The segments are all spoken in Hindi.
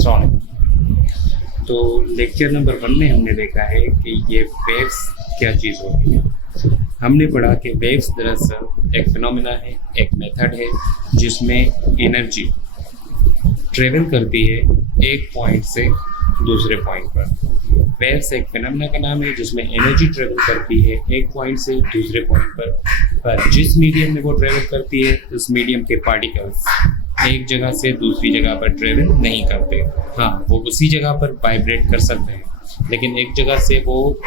अस्सलाम वालेकुम। तो लेक्चर नंबर 1 में हमने देखा है कि ये वेव्स क्या चीज़ होती है। हमने पढ़ा कि वेव्स दरअसल एक फिनोमेना है, एक मेथड है जिसमें एनर्जी ट्रेवल करती है एक पॉइंट से दूसरे पॉइंट पर। वेव्स एक फिनोमेना का नाम है जिसमें एनर्जी ट्रेवल करती है एक पॉइंट से दूसरे पॉइंट पर जिस मीडियम में वो ट्रेवल करती है उस मीडियम के पार्टिकल्स एक जगह से दूसरी जगह पर ट्रेवल नहीं करते। हाँ, वो उसी जगह पर वाइब्रेट कर सकते हैं, लेकिन एक जगह से वो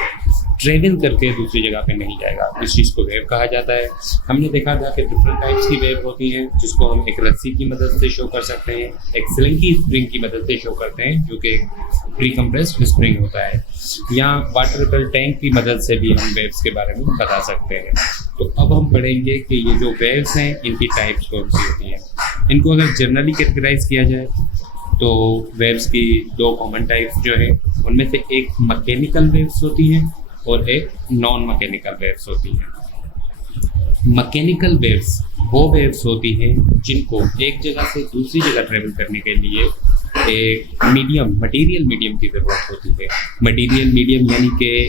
ट्रेवल करके दूसरी जगह पे नहीं जाएगा। इस चीज़ को वेव कहा जाता है। हमने देखा था कि डिफरेंट टाइप्स की वेव होती हैं जिसको हम एक रस्सी की मदद से शो कर सकते हैं, एक सिलिंगी स्प्रिंग की मदद से शो करते हैं जो कि प्री कंप्रेस्ड स्प्रिंग होता है, या वाटर रिपेल टैंक की मदद से भी हम वेव्स के बारे में बता सकते हैं। तो अब हम पढ़ेंगे कि ये जो वेव्स हैं इनकी टाइप्स कौन सी होती हैं। इनको अगर जनरली कैटेगराइज किया जाए तो वेव्स की 2 कॉमन टाइप्स जो है उनमें से एक मैकेनिकल वेव्स होती हैं और एक नॉन मैकेनिकल वेव्स होती हैं। मैकेनिकल वेव्स वो वेव्स होती हैं जिनको एक जगह से दूसरी जगह ट्रेवल करने के लिए एक मटेरियल मीडियम की ज़रूरत होती है। मटेरियल मीडियम यानी कि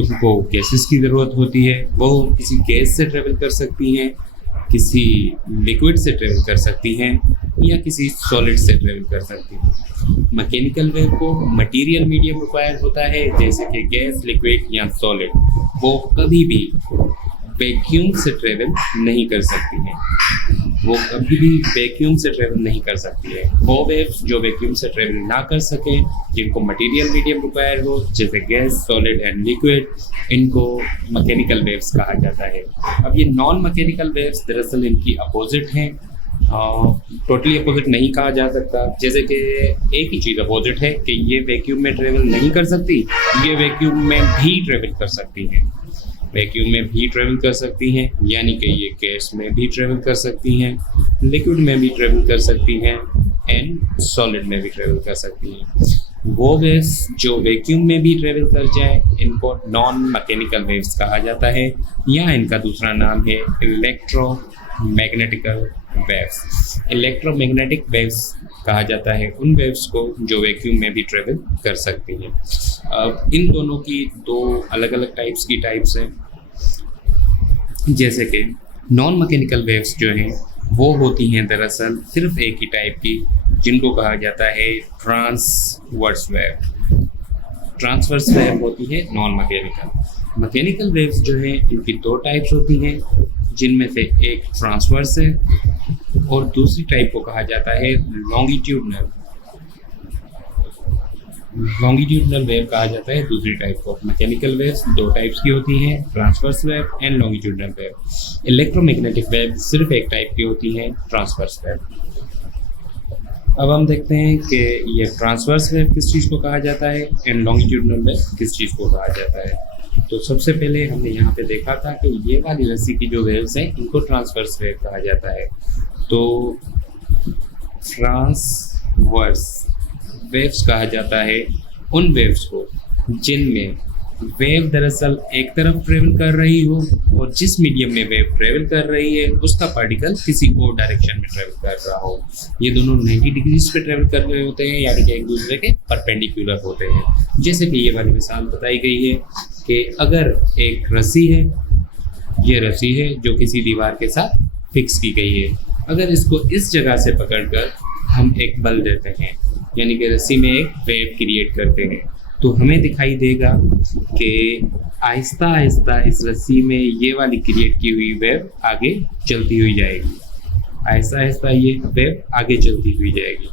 उनको गैसेस की ज़रूरत होती है। वो किसी गैस से ट्रेवल कर सकती हैं, किसी लिक्विड से ट्रेवल कर सकती हैं या किसी सॉलिड से ट्रेवल कर सकती हैं। मैकेनिकल वेव को मटेरियल मीडियम रिक्वायर होता है जैसे कि गैस, लिक्विड या सॉलिड। वो कभी भी वैक्यूम से ट्रेवल नहीं कर सकती हैं। वो वेव्स जो वैक्यूम से ट्रेवल ना कर सकें, जिनको मटेरियल मीडियम रिक्वायर हो जैसे गैस, सॉलिड एंड लिक्विड, इनको मैकेनिकल वेव्स कहा जाता है। अब ये नॉन मैकेनिकल वेव्स दरअसल इनकी अपोजिट हैं। टोटली अपोजिट नहीं कहा जा सकता। जैसे कि एक ही चीज़ अपोजिट है कि ये वैक्यूम में ट्रेवल नहीं कर सकती, ये वैक्यूम में भी ट्रेवल कर सकती हैं। वैक्यूम में भी ट्रेवल कर सकती हैं यानी कि ये गैस में भी ट्रेवल कर सकती हैं, लिक्विड में भी ट्रेवल कर सकती हैं एंड सॉलिड में भी ट्रेवल कर सकती हैं। वो वेव्स जो वैक्यूम में भी ट्रेवल कर जाए इनको नॉन मैकेनिकल वेव्स कहा जाता है, या इनका दूसरा नाम है इलेक्ट्रोमैग्नेटिकल वेव्स। इलेक्ट्रोमैग्नेटिक वेव्स कहा जाता है उन वेव्स को जो वैक्यूम में भी ट्रेवल कर सकती हैं। अब इन दोनों की 2 अलग अलग टाइप्स हैं। जैसे कि नॉन मैकेनिकल वेव्स जो हैं वो होती हैं दरअसल सिर्फ एक ही टाइप की, जिनको कहा जाता है ट्रांसवर्स वेव। ट्रांसवर्स वेव होती है नॉन मैकेनिकल। मैकेनिकल वेव्स जो हैं इनकी 2 टाइप्स होती हैं, जिनमें से एक ट्रांसवर्स है और दूसरी टाइप को कहा जाता है लॉन्गिट्यूडनल वेव कहा जाता है दूसरी टाइप को। मैकेनिकल वेव्स 2 टाइप्स की होती हैं, transverse wave and longitudinal wave. Electromagnetic wave सिर्फ एक टाइप की होती है, ट्रांसवर्स वेव। अब हम देखते हैं कि ये ट्रांसवर्स वेव किस चीज़ को कहा जाता है एंड लॉन्गिट्यूडनल वेव किस चीज़ को कहा जाता है। तो सबसे पहले हमने यहाँ पे देखा था कि ये वाली रस्सी की जो वेव्स हैं इनको ट्रांसवर्स वेव कहा जाता है। तो ट्रांसवर्स वेव्स कहा जाता है उन वेव्स को जिनमें वेव दरअसल एक तरफ ट्रेवल कर रही हो और जिस मीडियम में वेव ट्रेवल कर रही है उसका पार्टिकल किसी और डायरेक्शन में ट्रेवल कर रहा हो। ये दोनों 90 डिग्रीज पे ट्रेवल कर रहे होते हैं, यानी कि एक दूसरे के परपेंडिकुलर होते हैं। जैसे कि ये वाली मिसाल बताई गई है कि अगर एक रस्सी है, ये रस्सी है जो किसी दीवार के साथ फिक्स की गई है। अगर इसको इस जगह से पकड़कर हम एक बल देते हैं यानी कि रस्सी में एक वेव क्रिएट करते हैं, तो हमें दिखाई देगा कि आहिस्ता आहिस्ता इस रस्सी में ये वाली क्रिएट की हुई वेव आगे चलती हुई जाएगी। आहिस्ता आहिस्ता ये वेव आगे चलती हुई जाएगी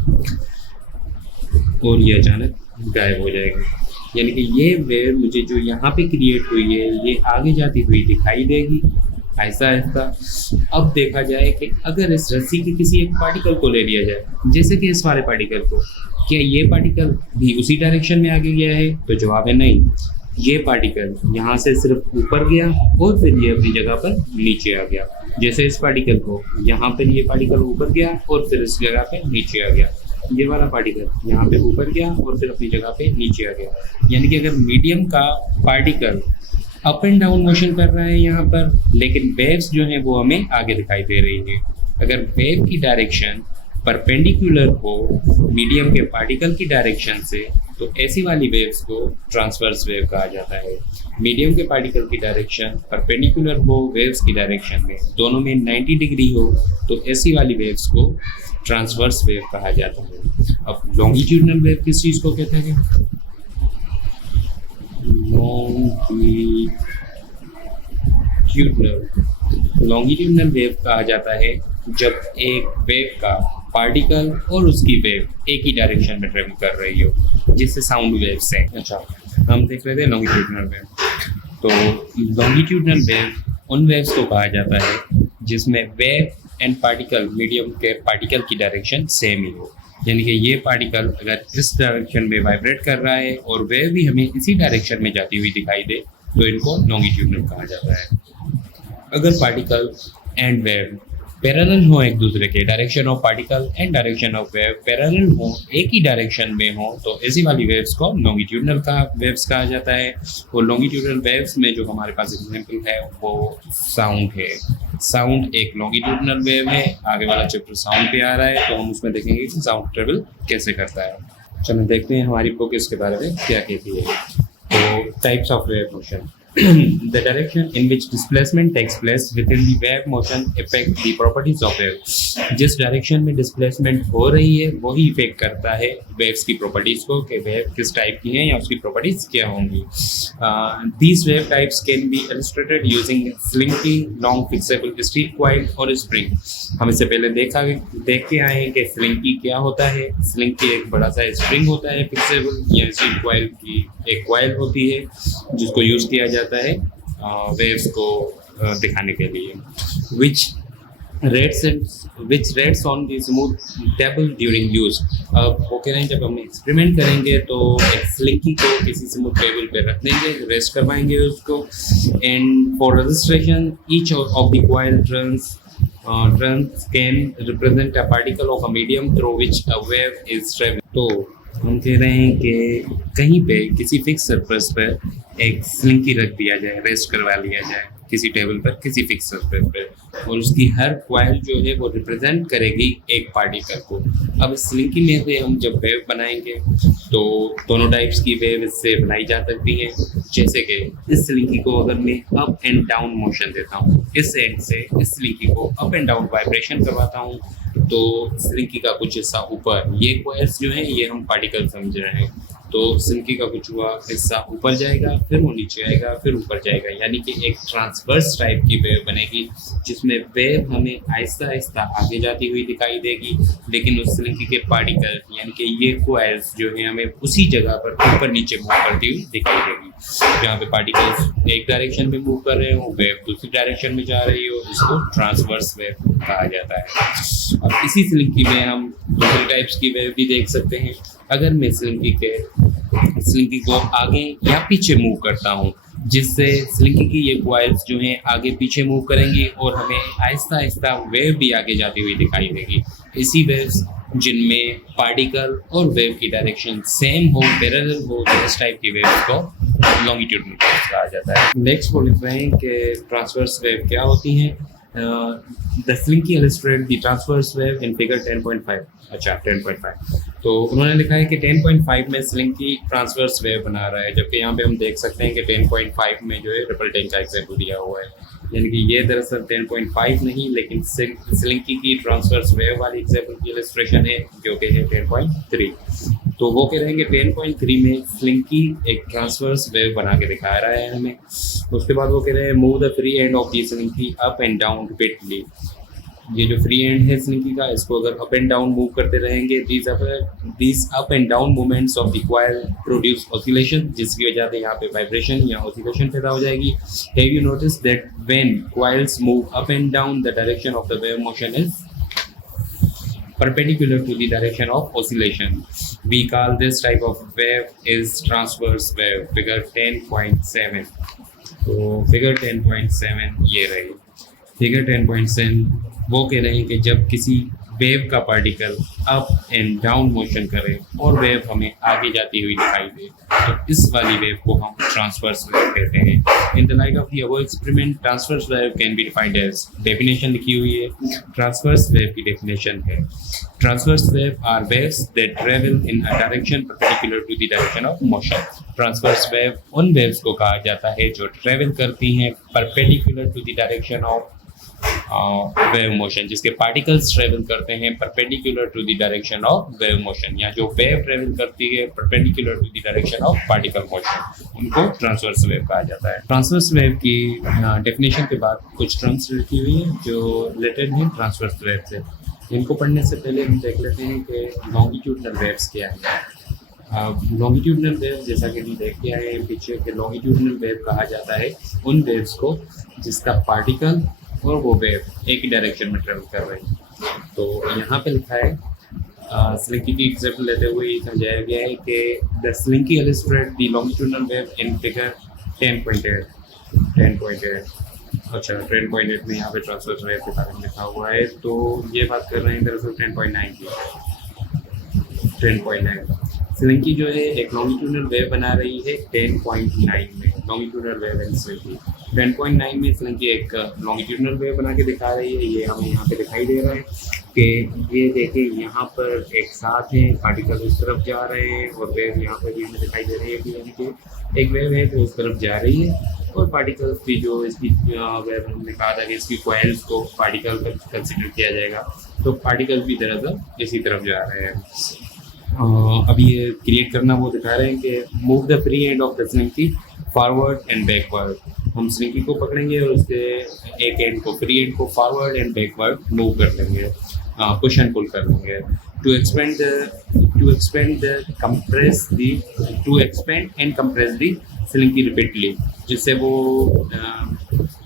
और ये अचानक गायब हो जाएगी। यानी कि ये वेव मुझे जो यहाँ पे क्रिएट हुई है ये आगे जाती हुई दिखाई देगी आहिस्ता आहिस्ता। अब देखा जाए कि अगर इस रस्सी के किसी एक पार्टिकल को ले लिया जाए, जैसे कि इस वाले पार्टिकल को, क्या ये पार्टिकल भी उसी डायरेक्शन में आगे गया है? तो जवाब है नहीं। ये पार्टिकल यहाँ से सिर्फ ऊपर गया और फिर ये अपनी जगह पर नीचे आ गया। जैसे इस पार्टिकल को यहाँ पर ये पार्टिकल ऊपर गया और फिर इस जगह पे नीचे आ गया। ये वाला पार्टिकल यहाँ पे ऊपर गया और फिर अपनी जगह पे नीचे आ गया। यानी कि अगर मीडियम का particle up and down motion कर रहा है यहाँ पर, लेकिन वेव्स जो हैं वो हमें आगे दिखाई दे रही हैं। अगर वेव की डायरेक्शन परपेंडिकुलर हो मीडियम के पार्टिकल की डायरेक्शन से, तो ऐसी वाली वेव्स को ट्रांसवर्स वेव कहा जाता है। मीडियम के पार्टिकल की डायरेक्शन परपेंडिकुलर हो वेव्स की डायरेक्शन में, दोनों में 90 डिग्री हो, तो ऐसी वाली वेव्स को ट्रांसवर्स वेव कहा जाता है। अब लॉन्गिट्यूडनल वेव किस चीज़ को कहते हैं? लॉन्गिट्यूडनल वेव कहा जाता है जब एक वेव का पार्टिकल और उसकी वेव एक ही डायरेक्शन में ट्रेवल कर रही हो, जिससे साउंड वेव्स हैं। अच्छा, हम देख रहे थे लॉन्गिट्यूडनल वेव। तो लॉन्गिट्यूडनल वेव उन वेव्स को कहा जाता है जिसमें वेव एंड पार्टिकल मीडियम के पार्टिकल की डायरेक्शन सेम ही हो, यानी कि ये पार्टिकल अगर इस डायरेक्शन में वाइब्रेट कर रहा है और वेव भी हमें इसी डायरेक्शन में जाती हुई दिखाई दे, तो इनको लॉन्गिट्यूडनल कहा जाता है। अगर पार्टिकल एंड वेव पैरेलल हो एक दूसरे के, direction of particle and direction of wave parallel हो, एक ही डायरेक्शन में हो, तो ऐसी वाली वेव्स को लॉन्गिट्यूडनल का वेव्स कहा जाता है। और लॉन्गिट्यूडनल वेव्स में जो हमारे पास एग्जांपल है वो साउंड है। साउंड एक लॉन्गिट्यूडनल वेव है। आगे वाला चैप्टर साउंड पे आ रहा है, तो हम उसमें देखेंगे कि साउंड ट्रेवल कैसे करता है। चलो देखते हैं हमारी बुक इसके बारे में क्या कहती है। तो types of wave motion the direction in which displacement takes place within the wave motion affect the properties of wave। जिस डायरेक्शन में डिस्प्लेसमेंट हो रही है वही इफेक्ट करता है वेव्स की प्रॉपर्टीज को, कि वेव किस टाइप की है या उसकी प्रॉपर्टीज क्या होंगी। These wave types can be illustrated using slinky, long fixable steel coil और spring। हम इससे पहले देख के आए हैं कि स्लिंकी क्या होता है। स्लिंकी एक बड़ा सा स्प्रिंग होता है फिक्सेबल, या स्टील कॉइल की एक कॉइल होती है जिसको यूज़ किया जाता है वेव्स को दिखाने के लिए। which rates on the smooth table during use। अब वो कह रहे हैं जब हम एक्सपेरिमेंट करेंगे तो एक स्लिंकी को किसी स्मूथ टेबल पे रख देंगे, रेस्ट करवाएंगे उसको। And for registration each of the coil turns can represent a particle of a medium through which a wave is traveling। तो हम कह रहे हैं कि कहीं पे किसी फिक्स सरफेस पर एक स्लिंकी रख दिया जाए, रेस्ट करवा लिया जाए किसी टेबल पर, किसी फिक्स सरफेस पर, और उसकी हर कॉइल जो है वो रिप्रेजेंट करेगी एक पार्टिकल को। अब इस स्लिंकी में से हम जब वेव बनाएंगे तो दोनों टाइप्स की वेव इससे बनाई जा सकती हैं। जैसे कि इस स्लिंकी को अगर मैं अप एंड डाउन मोशन देता हूँ, इस एंड से इस स्लिंकी को अप एंड डाउन वाइब्रेशन करवाता हूँ, तो स्लिंकी का कुछ हिस्सा ऊपर, ये कॉइल्स जो हैं ये हम पार्टिकल समझ रहे हैं, तो स्लिंकी का कुछ हुआ हिस्सा ऊपर जाएगा, फिर वो नीचे आएगा, फिर ऊपर जाएगा, यानी कि एक ट्रांसवर्स टाइप की वेव बनेगी जिसमें वेव हमें आहिस्ता आहिस्ता आगे जाती हुई दिखाई देगी, लेकिन उस स्लिंकी के पार्टिकल यानी कि ये कॉइल्स जो है हमें उसी जगह पर ऊपर नीचे मूव करती हुई दिखाई देगी। जहाँ पे पार्टिकल्स एक डायरेक्शन में मूव कर रहे हो, वेव दूसरी डायरेक्शन में जा रही हो, इसको ट्रांसवर्स वेव कहा जाता है। अब इसी स्लिंकी में हम दूसरी टाइप्स की वेव भी देख सकते हैं। अगर मैं स्लिंकी को आगे या पीछे मूव करता हूँ, जिससे स्लिंकी की ये कॉइल्स जो हैं आगे पीछे मूव करेंगी और हमें आहिस्ता आहिस्ता वेव भी आगे जाती हुई दिखाई देगी। इसी वेव्स जिनमें पार्टिकल और वेव की डायरेक्शन सेम हो, पैरेलल हो, तो इस टाइप की वेव्स को लॉन्गिट्यूडनल वेव्स कहा जाता है। नेक्स्ट वो लिख रहे हैं कि ट्रांसवर्स वेव क्या होती हैं। The slinky illustrate the transverse wave in figure 10.5। अच्छा 10.5, तो उन्होंने लिखा है कि 10.5 में स्लिंकी ट्रांसवर्स वेव बना रहा है, जबकि यहाँ पे हम देख सकते हैं कि 10.5 में जो है ट्रिपल 10 का एग्जाम्पल दिया हुआ है, यानी कि ये दरअसल 10.5 नहीं लेकिन स्लिंकी की ट्रांसवर्स वेव वाली एग्जाम्पल की इलस्ट्रेशन है जो कि है 10.3। तो वो कह रहे हैं कि 10.3 में स्लिंकी एक ट्रांसवर्स वेव बना के दिखा रहा है हमें। उसके बाद वो कह रहे हैं move the free end of the slinky up and down repeatedly. ये जो फ्री एंड है स्लिंकी का, इसको अगर अप एंड डाउन मूव करते रहेंगे, these up and down movements of the coil produce oscillation, जिसकी वजह से यहाँ पे वाइब्रेशन या ऑसिलेशन पैदा हो जाएगी। Have you notice that when coils move up and down the direction of the wave motion is perpendicular to the direction of oscillation। We call this type of wave is transverse wave। figure 10.7। तो figure 10.7 ये रही। figure 10.7 वो कह रहे हैं कि जब किसी वेव का particle up and down motion करे और वेव हमें आगे जाती हुई दिखाई दे, तो इस वाली वेव को हम ट्रांसवर्स वेव कहते हैं। In the light of the above experiment, transverse wave can be defined as, definition लिखी हुई है। ट्रांसवर्स वेव की डेफिनेशन है, transverse wave are waves that travel in a direction perpendicular to the direction of motion. Transverse wave उन वेव्स को कहा जाता है जो ट्रेवल करती हैं perpendicular to the direction of wave motion, जिसके पार्टिकल्स ट्रेवल करते हैं perpendicular to the direction of wave motion, या जो वेव ट्रेवल करती है perpendicular to the direction of particle motion, उनको ट्रांसवर्स वेव कहा जाता है। ट्रांसवर्स वेव की डेफिनेशन के बाद कुछ टर्म्स लिखी हुई है जो रिलेटेड हैं ट्रांसवर्स वेव से। इनको पढ़ने से पहले हम देख लेते हैं कि लॉन्गिट्यूडनल वेव्स क्या है। लॉन्गिट्यूडनल वेव, जैसा कि हम देख के आए हैं पीछे, कि लॉन्गिट्यूडनल वेव कहा जाता है उन वेव्स को जिसका पार्टिकल और वो वेव एक ही डायरेक्शन में ट्रेवल कर रही है। तो यहाँ पे लिखा है, स्लिंकी की एग्जाम्पल लेते हुए ये समझाया गया है कि the slinky illustrate the longitudinal wave in figure 10.8। अच्छा, 10.8 में यहाँ पे ट्रांसवर्स वेव के बारे में लिखा हुआ है, तो ये बात कर रहे हैं दरअसल 10.9 की। 10.9 स्लिंकी जो है एक लॉन्गिट्यूडनल वेव बना रही है 10.9 में, लॉन्गिट्यूडनल वेव इन स्लिंकी 10.9 में स्लिंकी एक लॉन्गिट्यूडनल वेव बना के दिखा रही है। ये हमें यहाँ पे दिखाई दे रहा है कि ये देखिए यहाँ पर एक साथ है, पार्टिकल इस तरफ जा रहे हैं और वेव यहाँ पर भी हमें दिखाई दे रही है कि यानी कि एक वेव है तो उस तरफ जा रही है, और पार्टिकल्स भी जो इसकी वेव हमने कहा था कि इसकी कॉइल्स को पार्टिकल कंसिडर किया जाएगा, तो पार्टिकल्स भी दरअसल इसी तरफ जा रहे हैं। अभी ये क्रिएट करना वो दिखा रहे हैं कि move the free end of the slinky forward and backward. हम स्लिंकी को पकड़ेंगे और उसके एक एंड को, फ्री एंड को फॉरवर्ड एंड बैकवर्ड मूव कर लेंगे, पुश एंड पुल कर लेंगे to expand and compress the slinky repeatedly, जिससे वो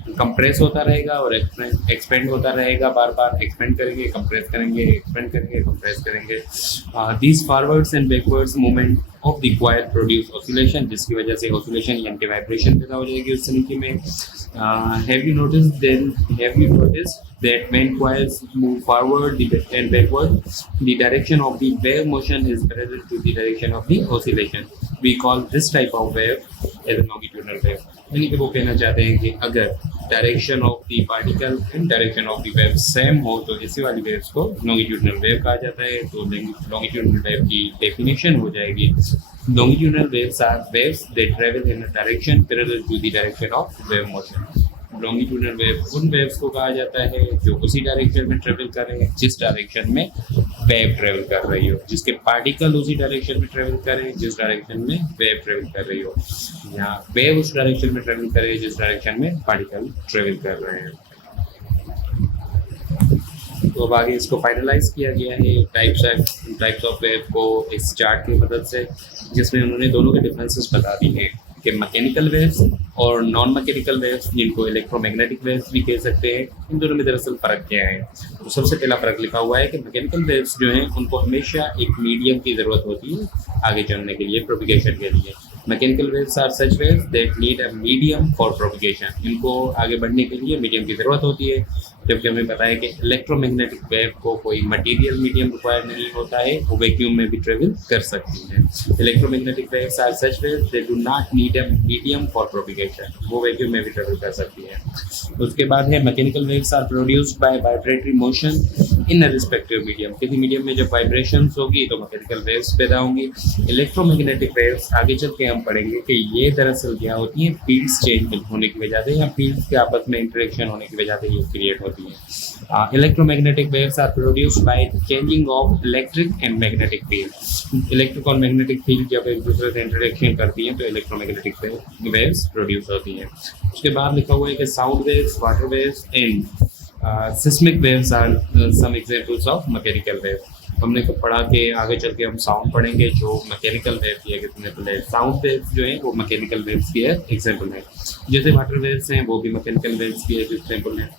कंप्रेस होता रहेगा और एक्सपेंड होता रहेगा, बार बार एक्सपेंड करेंगे, कंप्रेस करेंगे, एक्सपेंड करेंगे, कंप्रेस करेंगे। These forwards and backwards movement of the coil produce oscillation, जिसकी वजह से ऑसिलेशन यानी कि वाइब्रेशन पैदा हो जाएगी उस स्लिंकी में। Have you noticed that when coils move forward and backward, the direction of the wave motion is parallel to the direction of the oscillation? We call this type of wave as a longitudinal wave. यानी कि वो कहना चाहते हैं कि अगर direction of the particle and direction of the wave same हो तो इसी वाली वेव्स को लॉन्गिट्यूडनल वेव कहा जाता है। तो लॉन्गिट्यूडनल वेव की डेफिनेशन हो जाएगी, longitudinal waves are waves that travel in a direction parallel to the direction of wave motion. Longitudinal wave उन वेव्स को कहा जाता है जो उसी डायरेक्शन में ट्रेवल कर रहे हैं जिस डायरेक्शन में वेव ट्रेवल कर रही हो, जिसके पार्टिकल उसी डायरेक्शन में ट्रेवल कर रहे हैं जिस डायरेक्शन में वेव ट्रेवल कर रही हो, या वेव उस डायरेक्शन में ट्रेवल कर रही है जिस डायरेक्शन में पार्टिकल ट्रेवल कर रहे हैं। तो अब आगे इसको फाइनलाइज किया गया है टाइप्स ऑफ वेव को इस चार्ट की मदद से, जिसमें उन्होंने दोनों के डिफरेंसेस बता दी हैं कि मैकेनिकल वेव्स और नॉन मैकेनिकल वेव्स, जिनको इलेक्ट्रोमैग्नेटिक वेव्स भी कह सकते हैं, इन दोनों में दरअसल फ़र्क क्या है। तो सबसे पहला फ़र्क लिखा हुआ है कि मैकेनिकल वेव्स जो हैं उनको हमेशा एक मीडियम की ज़रूरत होती है आगे चलने के लिए, प्रोपिगेशन के लिए। Mechanical waves are such waves that need a medium for propagation, इनको आगे बढ़ने के लिए मीडियम की ज़रूरत होती है, जबकि हमें पता है कि इलेक्ट्रोमैग्नेटिक वेव को कोई मटेरियल मीडियम रिक्वायर नहीं होता है, वो वैक्यूम में भी ट्रेवल कर सकती है। Electromagnetic waves are such waves that do not need a medium for propagation, वो वैक्यूम में भी ट्रेवल कर सकती है। उसके बाद है mechanical waves are produced by vibratory motion in a respective medium, किसी मीडियम में जब वाइब्रेशंस होगी तो मैकेनिकल वेव्स पैदा होंगी। इलेक्ट्रोमैग्नेटिक वेव्स आगे चल के हम पढ़ेंगे कि ये दरअसल क्या होती है, फील्ड्स चेंज होने की वजह से या फील्ड्स के आपस में इंटरेक्शन होने की वजह से ये क्रिएट होती है। Electromagnetic waves are produced by changing of electric and magnetic field, electric और मैग्नेटिक फील्ड जब एक दूसरे से इंटरेक्शन करती हैं तो इलेक्ट्रोमैग्नेटिक वेव्स प्रोड्यूस होती हैं। उसके बाद लिखा हुआ है कि sound waves, water waves and seismic waves are some examples of mechanical wave. हमने को पढ़ा कि आगे चल के हम साउंड पढ़ेंगे जो मैकेनिकल वेव की एग्जाम्पल है। साउंड वेव्स जो है वो मैकेनिकल वेव्स की एग्जाम्पल है, जैसे वाटर वेव्स हैं वो भी मैकेनिकल वेव्स की एग्जाम्पल है।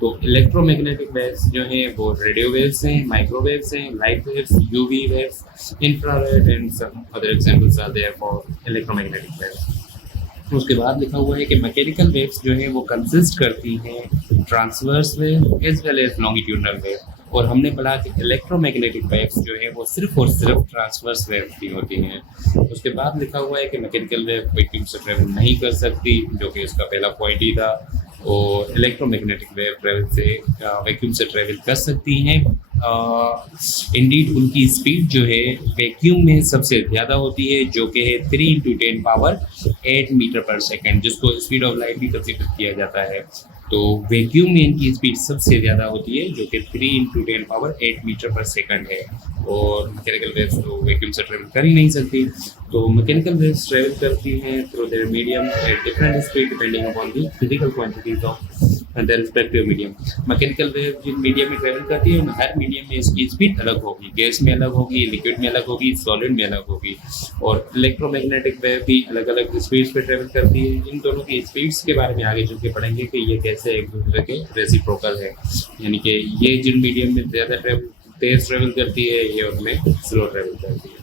तो इलेक्ट्रोमैग्नेटिक वेव्स जो हैं वो रेडियो वेव्स हैं, माइक्रोवेव्स हैं, light waves, UV waves, infrared and some other examples are there for electromagnetic waves. उसके बाद लिखा हुआ है कि मैकेनिकल वेव्स जो हैं वो कंसिस्ट करती हैं transverse wave as well as longitudinal wave. और हमने पढ़ा कि इलेक्ट्रोमैग्नेटिक वेव्स जो है वो सिर्फ और सिर्फ ट्रांसवर्स वेव की होती हैं। उसके बाद लिखा हुआ है कि मैकेनिकल वेव वैक्यूम से ट्रेवल नहीं कर सकती, जो कि इसका पहला पॉइंट ही था, और इलेक्ट्रोमैग्नेटिक वेव ट्रेवल से वैक्यूम से ट्रेवल कर सकती हैं। इंडीड उनकी स्पीड जो है वैक्यूम में सबसे ज़्यादा होती है, जो कि है 3 × 10⁸ मीटर पर सेकेंड, जिसको स्पीड ऑफ लाइट भी कंसिडर किया जाता है। तो वैक्यूम में इनकी स्पीड सबसे ज़्यादा होती है, जो कि 3 × 10⁸ मीटर पर सेकंड है। और मैकेनिकल वेव्स तो वैक्यूम से ट्रेवल कर ही नहीं सकती, तो मैकेनिकल वेव्स ट्रेवल करती हैं through their medium at different speed depending upon the physical quantities of their respective medium. Mechanical wave जिन मीडियम में ट्रेवल करती है उन हर मीडियम में इसकी स्पीड अलग होगी, गैस में अलग होगी, लिक्विड में अलग होगी, सॉलिड में अलग होगी। और इलेक्ट्रोमैग्नेटिक वेव भी अलग अलग स्पीड्स पे ट्रेवल करती है। इन दोनों की स्पीड्स के बारे में आगे चल के पढ़ेंगे कि ये कैसे एक दूसरे के रेसिप्रोकल है, यानी कि ये जिन मीडियम में ज़्यादा तेज ट्रेवल करती है ये उनमें स्लो ट्रेवल करती है।